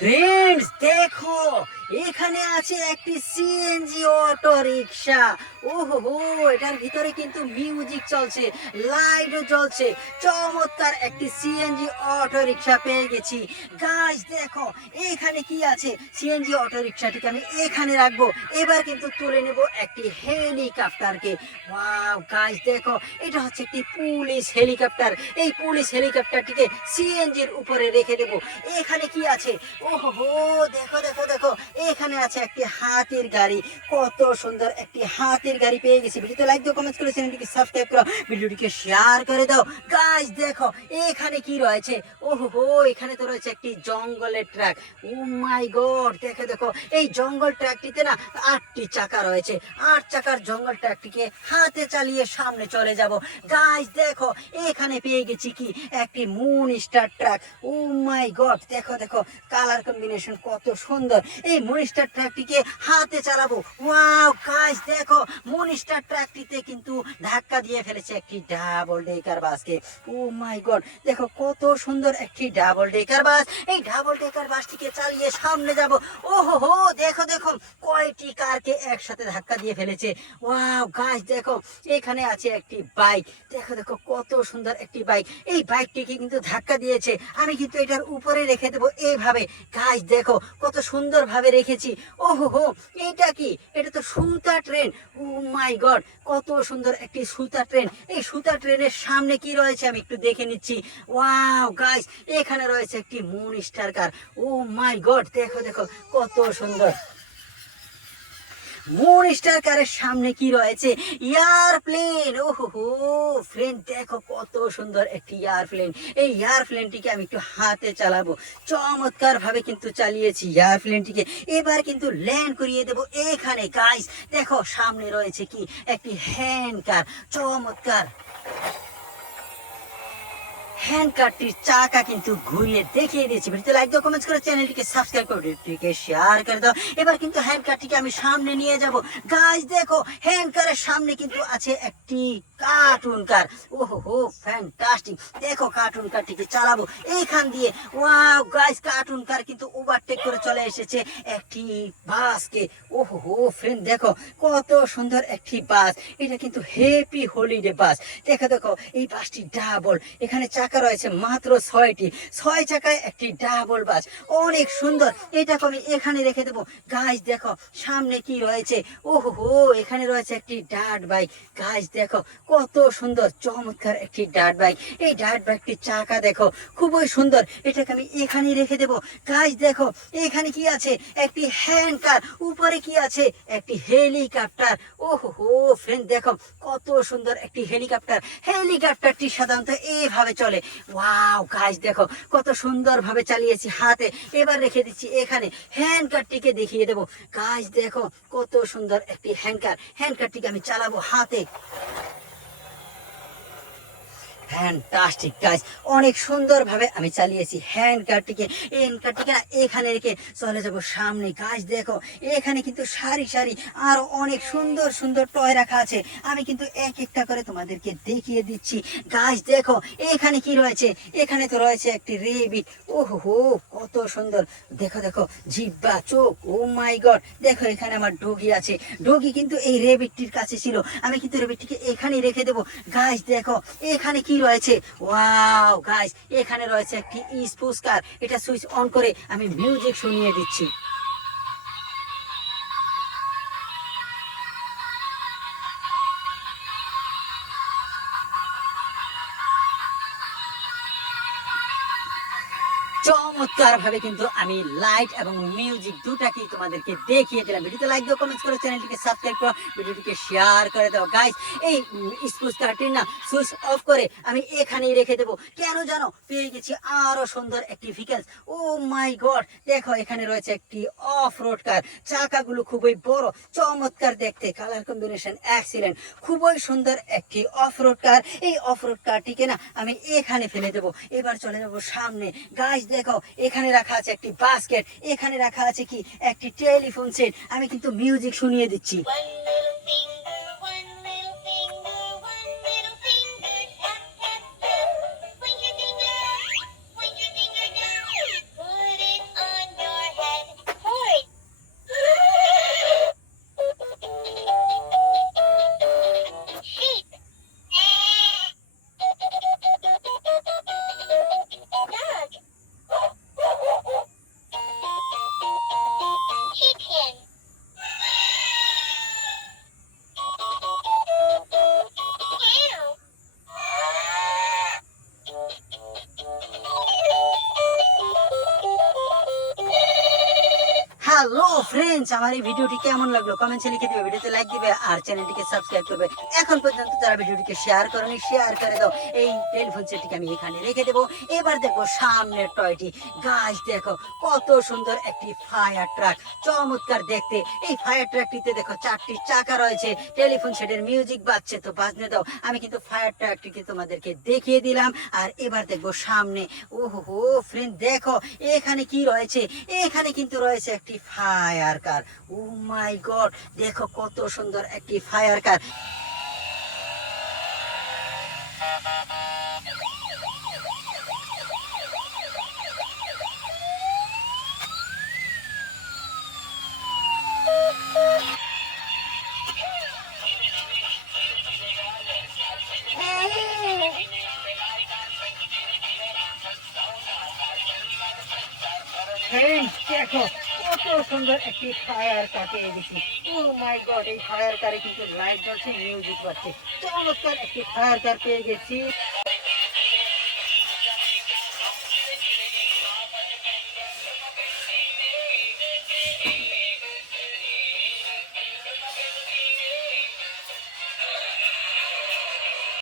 Friends দেখো, এখানে আছে একটি সিএনজি অটো রিক্সা। ওহো হো, এটার ভিতরে কিন্তু মিউজিক চলছে, লাইটও জ্বলছে। চমৎকার একটি সিএনজি অটো রিক্সা পেয়ে গেছি। গাইস দেখো, এখানে কি আছে, সিএনজি অটো রিক্সাটিকে আমি এখানে রাখবো। এবার কিন্তু তুলে নেব একটি হেলিকপ্টারকে। ওয়াও গাইস দেখো, এটা হচ্ছে একটি পুলিশ হেলিকপ্টার। এই পুলিশ হেলিকপ্টারটিকে সিএনজির উপরে রেখে দেব। এখানে কি আছে, ওহো হো, দেখো দেখো দেখো, এখানে আছে একটি হাতির গাড়ি। কত সুন্দর একটি হাতির গাড়ি পেয়ে গেছি। ভিডিওতে লাইক দাও, কমেন্ট করে চ্যানেলটিকে সাবস্ক্রাইব করো, ভিডিওটিকে শেয়ার করে দাও। গাইস দেখো, এখানে কি রয়েছে, ওহো হো, এখানে তো রয়েছে একটি জঙ্গলের ট্রাক। ও মাই গড, দেখো দেখো, এই জঙ্গল ট্রাকটিতে না 8টি চাকা রয়েছে। 8 চাকার জঙ্গল ট্রাকটিকে হাতে চালিয়ে সামনে চলে যাব। গাইস দেখো, এখানে পেয়ে গেছি কি, একটি মুন স্টার ট্রাক। ও মাই গড, দেখো দেখো, কালার কম্বিনেশন কত সুন্দর। এই মনিস্টার ট্রাকটিকে হাতে চালাবো। ওয়াও গাইস দেখো, মনিস্টার ট্রাকটিতে কিন্তু ধাক্কা দিয়ে ফেলেছে একটি ডাবল ডেকার বাসকে। ও মাই গড, দেখো কত সুন্দর একটি ডাবল ডেকার বাস। এই ডাবল ডেকার বাসটিকে চালিয়ে সামনে যাব। ওহো হো, দেখো দেখো, কয়টি কারকে একসাথে ধাক্কা দিয়ে ফেলেছে। ওয়াও গাইস দেখো, এখানে আছে একটি বাইক। দেখো দেখো, কত সুন্দর একটি বাইক। এই বাইকটিকে কিন্তু ধাক্কা দিয়েছে, আমি কিন্তু এটার উপরে রেখে দেবো এইভাবে। গাইস দেখো, কত সুন্দর ভাবে রেখেছি। ওহো হো, এটা কি, এটা তো সুতা ট্রেন। ও মাই গড, কত সুন্দর একটি সুতা ট্রেন। এই সুতা ট্রেনের সামনে কি রয়েছে আমি একটু দেখে নিচ্ছি। ওয়াও গাইস, এখানে রয়েছে একটি মুন স্টার কার। ও মাই গড, দেখো দেখো, কত সুন্দর। মুন স্টার কারের সামনে কি রয়েছে, এয়ারপ্লেন। ওহো হো, ফ্রেন্ড দেখো, কত সুন্দর একটি এয়ারপ্লেন। এই এয়ারপ্লেনটিকে আমি একটু হাতে চালাবো। চমৎকার ভাবে কিন্তু চালিয়েছি এয়ারপ্লেনটিকে। এবার কিন্তু ল্যান্ড করিয়ে দেবো এখানে। গাইস দেখো, সামনে রয়েছে কি, একটি হ্যান্ড কার। চমৎকার হ্যান্ড কারটির চাকা কিন্তু ঘুরিয়ে দেখিয়ে দিয়েছি। ভিডিওতে লাইক দাও, কমেন্টস করে চ্যানেলটিকে সাবস্ক্রাইব করে ভিডিওটিকে শেয়ার করে দাও। এবার কিন্তু হ্যান্ড কারটিকে আমি সামনে নিয়ে যাব। গাইস দেখো, হ্যান্ড কারের সামনে কিন্তু আছে একটি কার্টুন কার। ওহো হো, ফ্যান্টাস্টিক। দেখো, কার্টুন কারটিকে চালাবো এইখান দিয়ে। ওয়াও গাইস, কার্টুন কার কিন্তু ওভারটেক করে চলে এসেছে একটি বাসকে। ওহো হো, ফ্রেন্ড দেখো, কত সুন্দর একটি বাস। এটা কিন্তু হ্যাপি হলিডে বাস। দেখো দেখো, এই বাসটি ডাবল। এখানে চাকা রয়েছে মাত্র 6টি। 6 চাকায় একটি ডাবল বাস, অনেক সুন্দর। এটাকে আমি এখানে রেখে দেবো। গাইস দেখো, সামনে কি রয়েছে, ওহো হো, এখানে রয়েছে একটি ডার্ট বাইক। গাইস দেখো, কত সুন্দর, চমৎকার একটি ডার্ট বাইক। এই ডার্ট বাইকটির চাকা দেখো, খুবই সুন্দর। এটাকে আমি এখানে রেখে দেবো। গাইস দেখো, এখানে কি আছে, একটি হ্যান্ড কার। উপরে কি আছে, একটি হেলিকপ্টার। ওহো হো, ফ্রেন্ড দেখো, কত সুন্দর একটি হেলিকপ্টার। হেলিকপ্টারটি সাধারণত এইভাবে চলে। ওয়াও গাইস দেখো, কত সুন্দর ভাবে চালিয়েছি হাতে। এবার রেখে দিচ্ছি এখানে। হ্যান্ড কারটিকে দেখিয়ে দেবো। গাইস দেখো, কত সুন্দর একটি হ্যান্ড কার। হ্যান্ড কারটিকে আমি চালাবো হাতে। ফ্যান্টাস্টিক গাইস, অনেক সুন্দরভাবে আমি চালিয়েছি হ্যান্ড কারটিকে। হ্যান্ড কারটিকে না এখানে রেখে চলে যাব সামনে। গাইস দেখো, এখানে কিন্তু সারি সারি আরো অনেক সুন্দর সুন্দর টয় রাখা আছে। আমি কিন্তু এক একটা করে তোমাদেরকে দেখিয়ে দিচ্ছি। গাইস দেখো, এখানে কি রয়েছে, এখানে তো রয়েছে একটি রেবিট। ওহো হো, কত সুন্দর। দেখো দেখো, জিব্বা, চোখ। ও মাই গড, দেখো এখানে আমার ডগি আছে। ডগি কিন্তু এই রেবিটটির কাছে ছিল, আমি কিন্তু রেবিটটিকে এখানেই রেখে দেবো। গাইস দেখো, এখানে কি রয়েছে, ওয়াও গাইস, এখানে রয়েছে একটি স্পুস্কার। এটা সুইচ অন করে আমি মিউজিক শুনিয়ে দিচ্ছি। চমৎকার ভাবে কিন্তু আমি লাইট এবং মিউজিক দুটাকেই তোমাদেরকে দেখিয়ে দিলাম। ভিডিওতে লাইক দাও, কমেন্টস করো, চ্যানেলটিকে সাবস্ক্রাইব করো, ভিডিওটিকে শেয়ার করে দাও। গাইস, এই স্পুস কার্টিন না সুইচ অফ করে আমি এখানেই রেখে দেবো। কেন জানো, পেয়ে গেছি আরো সুন্দর একটি ভিকেলস। ও মাই গড, দেখো এখানে রয়েছে একটি অফ রোড কার। চাকাগুলো খুবই বড়, চমৎকার দেখতে, কালার কম্বিনেশন এক্সিলেন্ট, খুবই সুন্দর একটি অফ রোড কার। এই অফ রোড কারটিকে না আমি এখানে ফেলে দেবো। এবার চলে যাবো সামনে। গাইস দেখো, এখানে রাখা আছে একটি বাস্কেট, এখানে রাখা আছে কি, একটি টেলিফোন সেট। আমি কিন্তু মিউজিক শুনিয়ে দিচ্ছি। One little finger, one little finger, tap, tap, tap. Point your finger, point your finger down. Put it on your friends, আমার এই ভিডিওটি কেমন লাগলো কমেন্টে লিখে দিবে, ভিডিওতে লাইক দিবে আর চ্যানেলটিকে সাবস্ক্রাইব করবে। এখন পর্যন্ত যারা ভিডিওটিকে শেয়ার করেনি শেয়ার করে দাও। এই টেলিফোন সেটটিকে আমি এখানে রেখে দেবো। এবার দেখো সামনের টয়টি। গাইস দেখো কত সুন্দর একটি ফায়ার ট্রাক, চমৎকার দেখতে। এই ফায়ার ট্রাকটিতে দেখো 4টি চাকা রয়েছে, টেলিফোন সেটের মিউজিক বাজছে, তো বাজনে দাও। আমি কিন্তু ফায়ার ট্রাকটিকে তোমাদেরকে দেখিয়ে দিলাম। আর এবার দেখবো সামনে। ওহো ফ্রেন্ড দেখো এখানে কি রয়েছে, এখানে কিন্তু রয়েছে একটি ফায়ার কার। ও মাই গড, দেখো কত সুন্দর একটি ফায়ার কার। ফ্রেন্ডস দেখো কত সুন্দর একটি ফায়ার কার পেয়ে গেছি। ও মাই গড, এই ফায়ার কারে কিন্তু লাইট জ্বলছে, মিউজিক বাজছে, চমৎকার একটি ফায়ার কার পেয়ে গেছি।